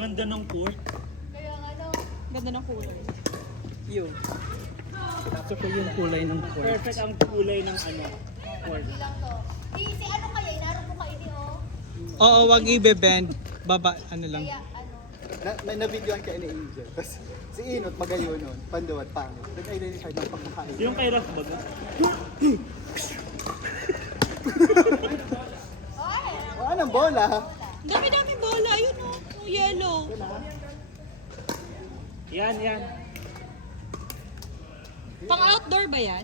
Ganda ng court. Kaya nga no. Ganda ng kulay. Yun. Gusto ko yung kulay ng court. Perfect ang kulay ng ano, court. Bilang to. Si ano kaya, inaarap ko kayo ni oh. Oo, wag i-bend. Baba, ano lang. Kaya ano. May nabidyoan ka ni Angel. Tapos si Inot magayon nun. Panduat, pangit. Nag-identify ng pagkakain. Yung kay Raf ba? O, anong bola? Dami-dami bola. Ayun o. Oh, yellow. Yan, yan. Pang outdoor ba yan?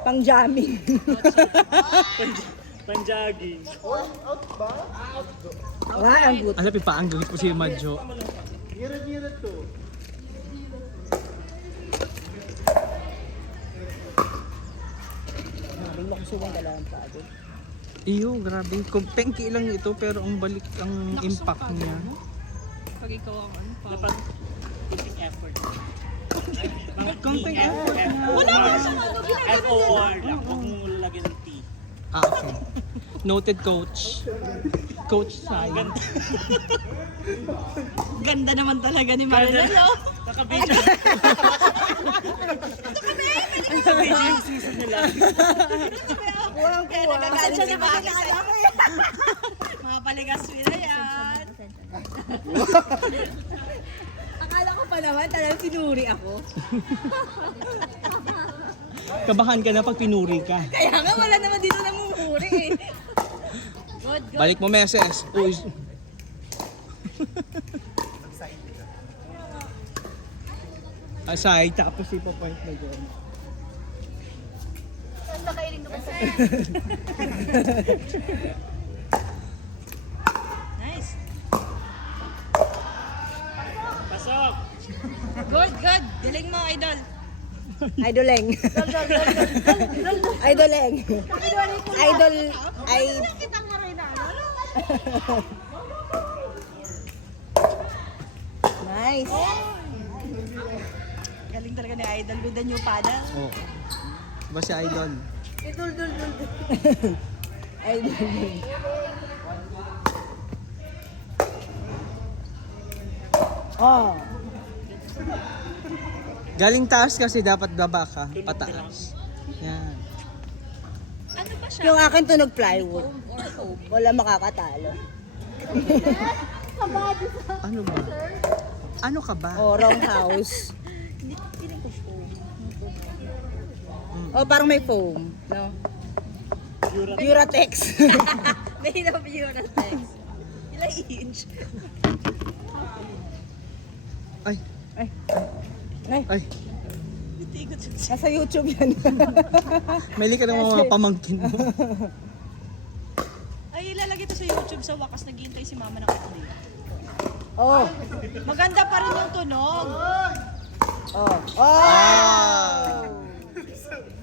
Pang jamming. Panjaging. Out ba? Wala ang buto. Alam, ipaanggawit po si Madjo. Gira-gira to. Maring makusuwang dalawang pado. Iyo, grabe. Pengki lang ito pero ang balik, ang impact niya. Pag ikaw ang ano. Dapat ising effort. Konting effort na. Wala ka sa ano. F-O-R lang. Huwag mong lagyan ng T. Ah, okay. Noted, coach. Coach Sai. Ganda naman talaga ni Marinel. Oh. Nakabidyo. Nakabidyo yung season nila. Kuwang Kaya nagagalit si Maki sa'yo. Mga paligaswi na yan. Akala ko pa naman, talagang sinuri ako. Kabahan ka na pag pinuri ka. Kaya nga wala naman dito namumuri eh. Good, good. Balik mo meses. Uy. Aside, tapos ipapoint na dyan. Saan nakailing naman sa Nice. Pasok! Good, good. Galing mo, idol. Idoleng. Idoleng. Idol. Kitang nga rin na. Nice. Galing talaga ni idol with the new paddle. Oh. Ba si Idol? Idol. Oh. Galing taas kasi dapat baba ka, pataas. Yan. Ano ba siya? Yung akin tunog plywood. Wala makakatalo. Ano ba? Ano ka ba? Oh, roundhouse. Oh, parang may foam, no? Duratex. May na-view na text. Ilang inch? Ay, Ay. Ay, ay. Tigot siya. nasa YouTube yan. Mali ka ng mga pamangkin mo. Ay, ilalagay ito sa YouTube sa wakas naghihintay si mama ng update. Oh. Maganda pa rin yung tunog. Oh. Oh.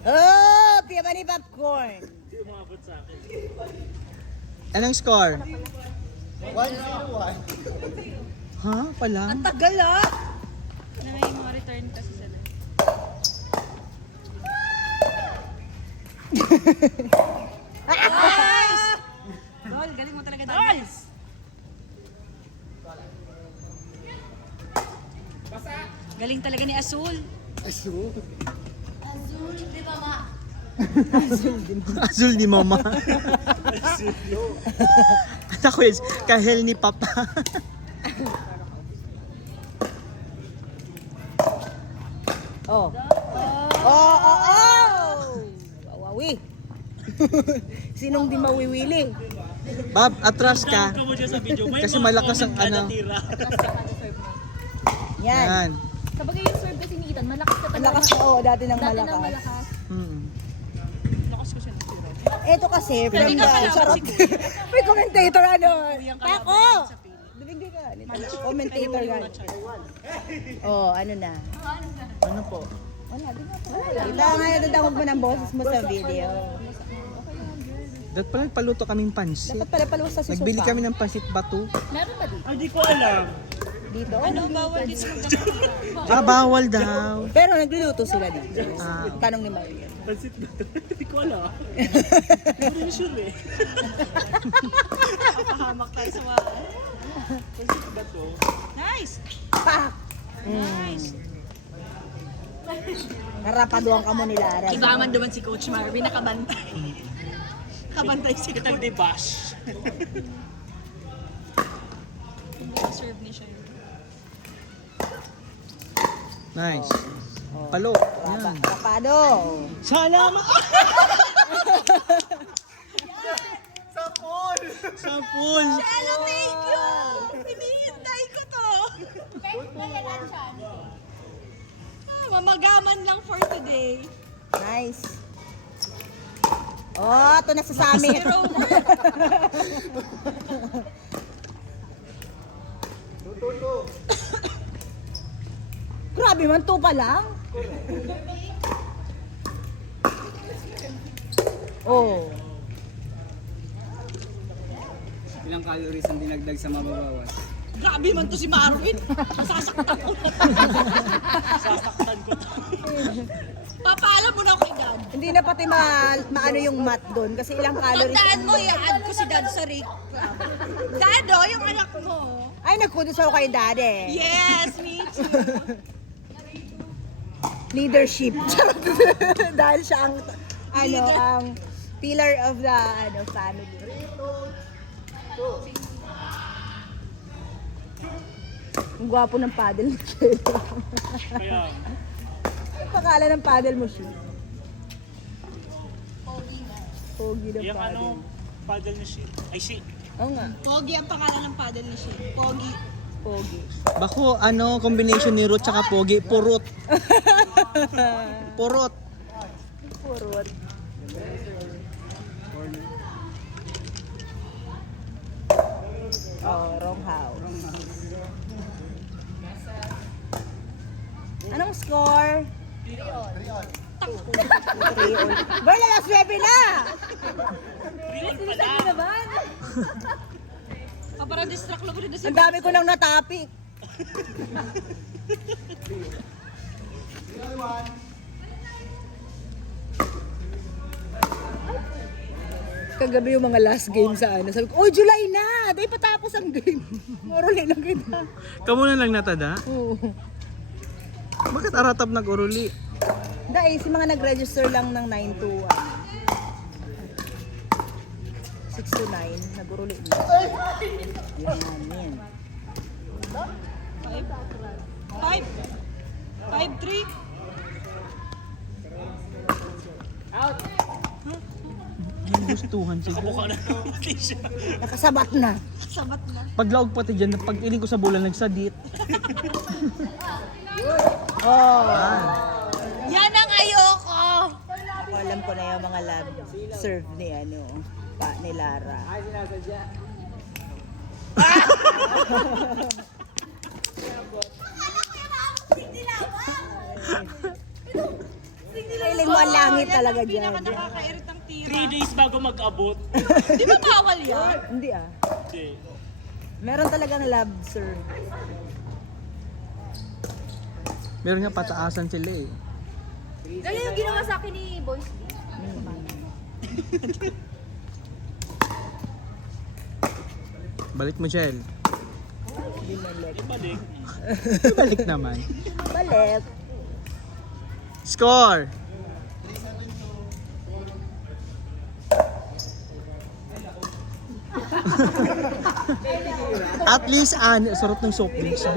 Oh, piyama ni popcorn. Hindi umabot sa akin. Anong score? 1-0-1. Ha? Pala? Ang tagal ah! Na may mga return kasi sila. Nice! Dol, galing mo talaga dahil. Nice! Galing talaga ni Azul. Aso. Azul, di ba ma? Azul ni mama. At ako is kahel ni papa. Oh. Oh, oh, oh! Wawawi. Sinong di mawiwili? Bob, atras ka. Ka mo dyan sa video. May Kasi mga malakas ang comment ka na ano. tira. Yan. Yan. Kapag yung serve kasi ni Ethan, malakas ka talaga. Malakas, oo, dati nang Dati nang malakas. malakas. Hmm. Lakas ko siya natira. Eto kasi, from Hindi ka the, pala sarap. si Kuya. May commentator, ano? Kuyang Tako! kalaban sa pili. Hindi ka, nito. Commentator ka. Oh, ano na? Ano po? Wala, di ba? Wala. Ito nga yung tatawag mo ng boses mo sa video. Dapat pala paluto kaming pansit. Dapat pala paluwas sa susupa. Nagbili kami ng pansit bato. Meron ba dito? Ay, di ko alam. Dito? Ano, bawal din sa magkakita. Ah, bawal daw. Pero nagluluto sila dito. Ah. Tanong ni Maria. Pansit ba? Di ko alam. Hindi ko rin sure eh. Pahamak tayo sa mga. Nice! Pak! Nice! Narapaduan ka mo nila, Lara. Iba man naman si Coach Marvin, nakabantay. Nakabantay si Kitag Coach. di bash. Serve ni siya. Nice. Palo. Yan. Rapado. Salamat! Sampol! Hello, thank you! Hinihintay ko to! Mamagaman lang for today. Nice. Oh, ito na sa amin. Zero Grabe man, 2 pa lang. Oh. Ilang calories ang dinagdag sa mababawas? Grabe man to si Marvin. Sasaktan ko na. Sasaktan ko to. Papaalam mo na kay Dad. Hindi na pati maano yung mat doon kasi ilang calories. Tandaan mo, i-add ko si Dad sa Rick. Dad, oh, yung anak mo. Ay, nagkudos ako kay Daddy. Yes, me too. Leadership. Dahil siya ang Leader. ang pillar of the family. Ang gwapo ng paddle mo siya. Kaya, Pakala ng paddle mo siya. Pogi na yung paddle. paddle na shit. Ay, shit. Oo nga, Pogi ang pangalan ng paddle ni siya. Pogi. pogi. Bako, combination ni Ruth tsaka Pogi, purot. Purot. Purot. Oh, wrong house. Anong score? 3-all. Girl, alas 9 na! Sinisan mo naman. Para distract lang ko dito si Ang dami ko nang natapik. Kagabi yung mga last game sa ano. Sabi ko, oh, July na! Dahil patapos ang game. Morali lang kita. Kamu na lang natada? Oo. Bakit aratap nag-uruli? Dahil si mga nag-register lang ng 9 to 6 to 9. Nag-uruli na. Yan, yan. 5. 5-3. Yung gustuhan siguro. Mukha na naman siya. Nakasabat na. Sabat na. Paglaog pati dyan, pag-iling ko sa bulan, nagsadit. Oh. Yan ang ayoko! Ako alam ko na yung mga love serve ni ni Lara. Feeling mo ang langit talaga dyan. Pinaka nakakairitang tira. 3 days bago mag-abot. Di ba bawal yan? Hindi ah. Hindi. Meron talagang love serve. Meron nga pataasan sila eh. Ganyan yung ginawa sa akin ni Boys D. Balik mo, Chel. Ibalik. Balik naman. Balik. Score! At least, sarap ng soft drinks.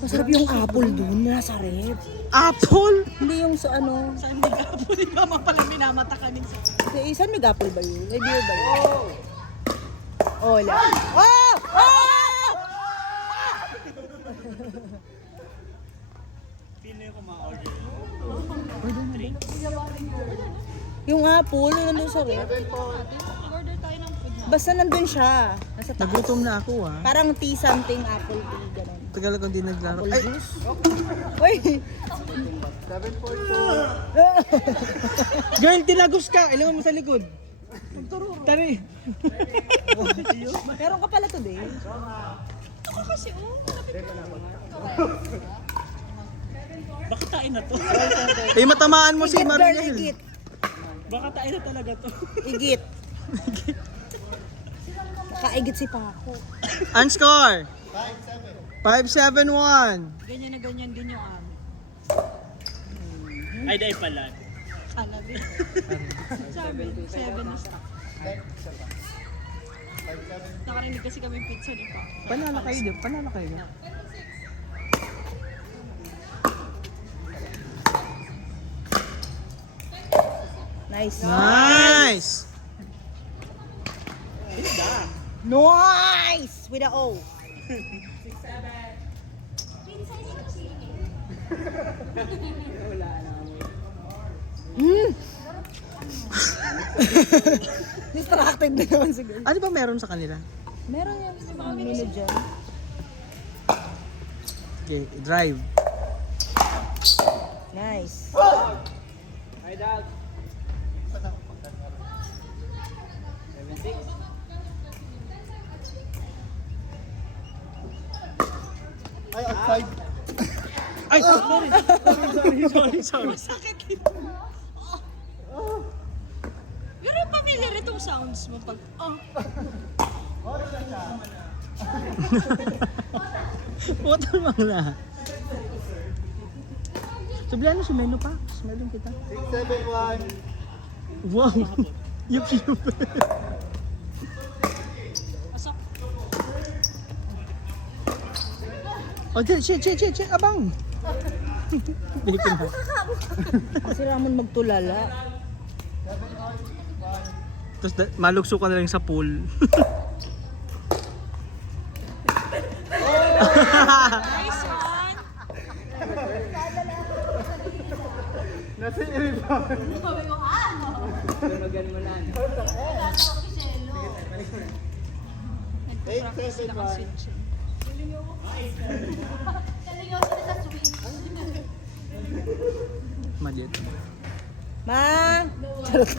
Masarap yung apple dun, nasa ref. Apple! Hindi yung sa ano. Saan may gapo? Di ba palang minamata ka din sa... Saan may apple ba yun? May beer ba yun? Oh, wala. Oh! Oh! Feel na yung kuma-order. Yung apple, nandun sa ref. Order tayo ng food na. Basta nandun siya. Nasa taas. Nagutom na ako ah. Parang tea something, apple tea, ganun. Tagal akong di naglaro. Apple Ay! juice. Uy! 742. Girl, tinagos ka! Ilangan mo sa likod. Tari! Meron ka pala today. Ako kasi, oh. Baka tain na to. Eh, matamaan mo si Igit, girl, Marinel. igit. Baka tain na talaga to. Igit. Kaigit si Paco. Ang score? 5-7-1. Ganyan na ganyan din yung Ay, dahil pala. Kalabi. Sabi, 7 na stock. Nakarinig kasi kami pizza ni Pa. Panalo kayo, di? Panalo kayo. Nice. Nice! Nice! With a O. Distracted na naman siguro. Ano ba meron sa kanila? Meron yan sa mga menu dyan. Okay, drive. Nice. Hi, dog. 7-6. Ay, outside. Ay, sorry. Sakit dito. Pero familiar itong sounds mo pag, Puto lang na. Sabihan mo si Meno pa. Smelling kita. 6-7-1. Wow. Yup. pasok. Oh, shit. Abang. Bacon na. Kasi Ramon magtulala. Tapos malugso ka na lang sa pool. Nice one. Nasa i-rebound. Tunugan mo na. Nagpa-practice sila kasi switch. Seryoso na sa swing. Maliit. Ma! Charot.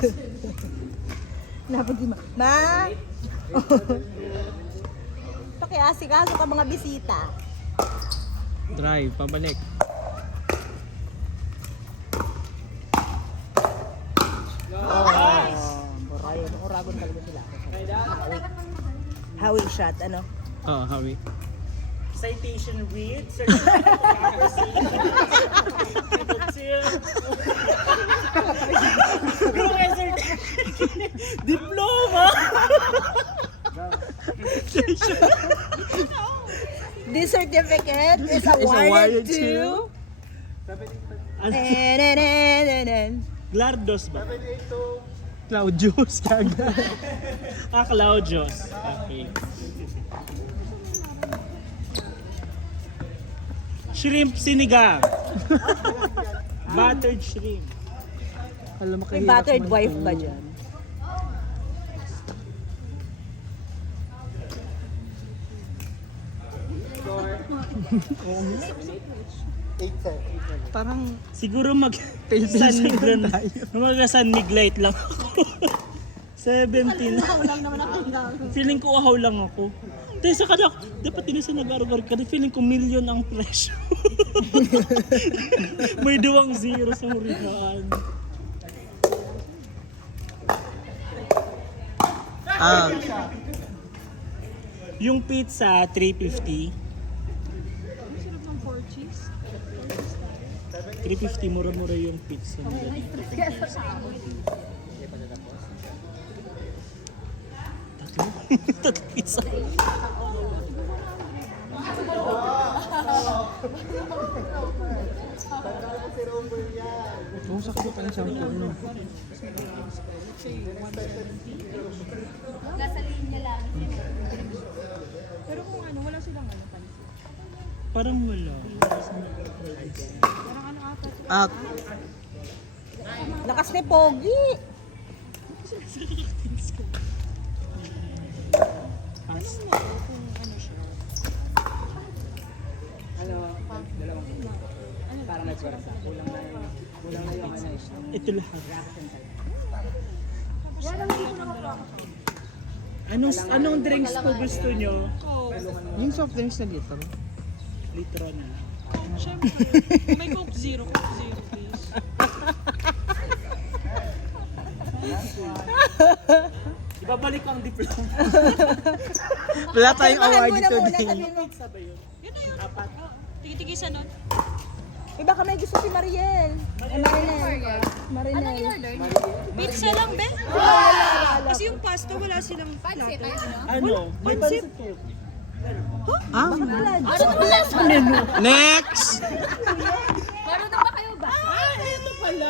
Napag di ma. Ma! Pakiasikaso ka mga bisita. Drive, pabalik. Borayo. Uragon talaga sila. Howie shot, ano? Oh, Howie. Citation read, certificate of accuracy. Diploma! This certificate is awarded to... Glardos ba? 7-8-2. Claudius, kaga. Claudios. Okay. Shrimp sinigang. Buttered shrimp. Alam mo, May kahirap battered man wife to. ba dyan? Oo nga. 8-7. Parang Siguro Pilpil San Miguel tayo. San Miglite lang ako. 17. Lang naman ako lang. Feeling ko ahaw lang ako. Dahil sa kanya, dapat din sa nag-arugar ka. Feeling ko million ang presyo. May 2 zero sa hurigaan. Yung pizza, 350. Sarap ng 4 cheese. 350, mura-mura yung pizza. Tatlo pizza. Oo, sakit ang isang puno. Nasa linya lang. Pero kung ano, wala silang ano pansit. Parang wala. Parang ano ata. At Lakas ni Pogi! Kung ano siya. Ito lahat. Anong drinks po gusto nyo? yung soft drinks na litro. Litro na. Siyempre. May Coke Zero, please. Babalik ang diploma. Wala tayong Kalmahan award mo na muna, today. sabihin mo. Sabay yun. Yun na yun. Tigi-tigisan nun. Eh, baka may gusto si Mariel. Marinel. Pizza lang, be. Kasi yung pasta, wala silang plato. Ano? May pansit kayo. Ah, next! Marunong ba kayo ba? Ito pala.